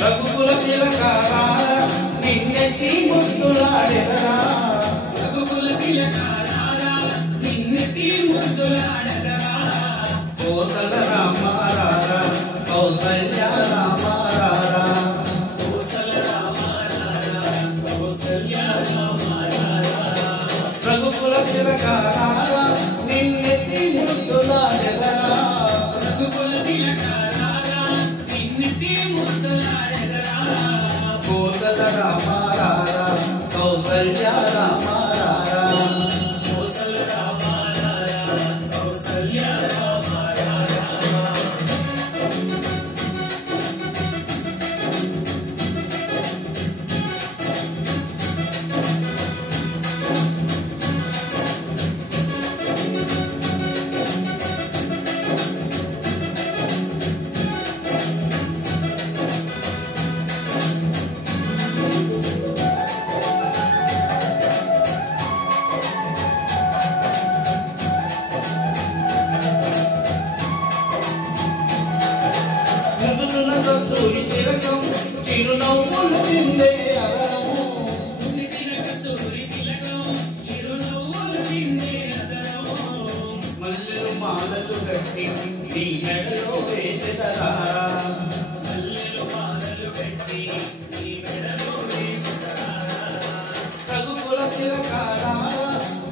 రఘుకుల తిలకారా నిన్నెత్తి ముద్దులాడెదరా రఘుకుల తిలకారా నిన్నెత్తి ముద్దులాడెదరా కోసల రామారారా కౌసల్య రామారారా కోసల రామారారా కౌసల్య రామారారా రఘుకుల తిలకారా నిన్నెత్తి ముద్దులాడెదరా రఘుకుల తిలకారా నిన్నెత్తి ముద్దులాడెదరా కోసల రామారారా కౌసల్య రామారారా కోసల రామారారా కౌసల్య రామారారా కస్తూరి తిలకం చిరునవ్వులు చిందే అదరము కస్తూరి తిలకం చిరునవ్వులు చిందే అదరము మల్లెలు మాలలు కట్టి నీ మెడలో వేసెదరా మల్లెలు మాలలు కట్టి నీ మెడలో వేసెదరా రఘుకుల తిలకారా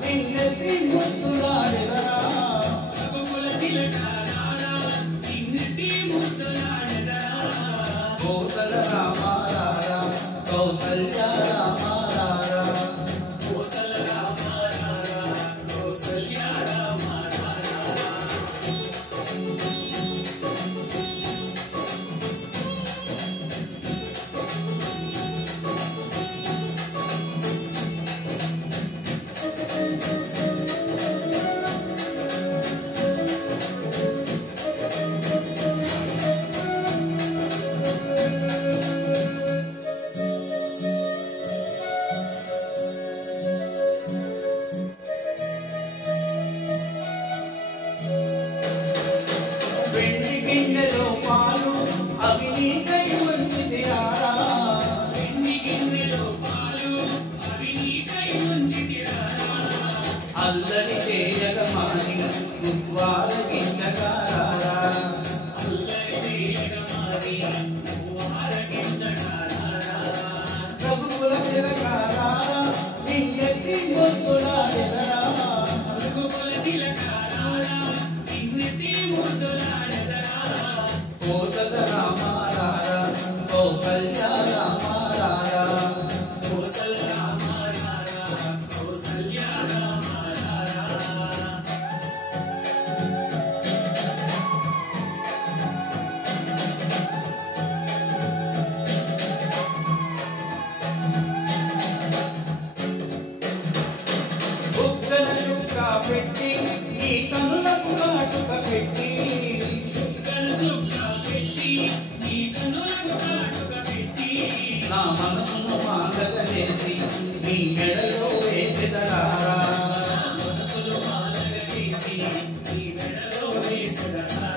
నిన్నెత్తి ముద్దులాడెదరా రఘుకుల తిలకారా నిన్నెత్తి ముద్దులాడెదరా కోసల రామారారా కౌసల్య రామారారా కోసల రామారారా కౌసల్య రామారారా గిన్నెలో పాలు అవి నీకై ఉంచితిరారా వెండి గిన్నెలో పాలు అవి నీకై ఉంచితిరారా అల్లరి చేయగమాని నువ్వార గింజగారారా అల్లరి చేయగమాని నువ్వార గింజగారారా రఘుకుల తిలకారా నిన్నెత్తి ముద్దులాడెదరా రఘుకుల తిలకారా నిన్నెత్తి ముద్దులాడెదరా కోసల రామారారా కౌసల్య రామారారా కోసల రామారారా కౌసల్య రామారారా బుగ్గన చుక్క పెట్టి నీ కనులకు కాటుక పెట్టి బుగ్గన చుక్క పెట్టి నీ కనులకు కాటుక పెట్టి నా మనసును మాలగ చేసి నీ మెడలో వేసెదరా మనసును మాలగ చేసి నీ మెడలో వేసెదరా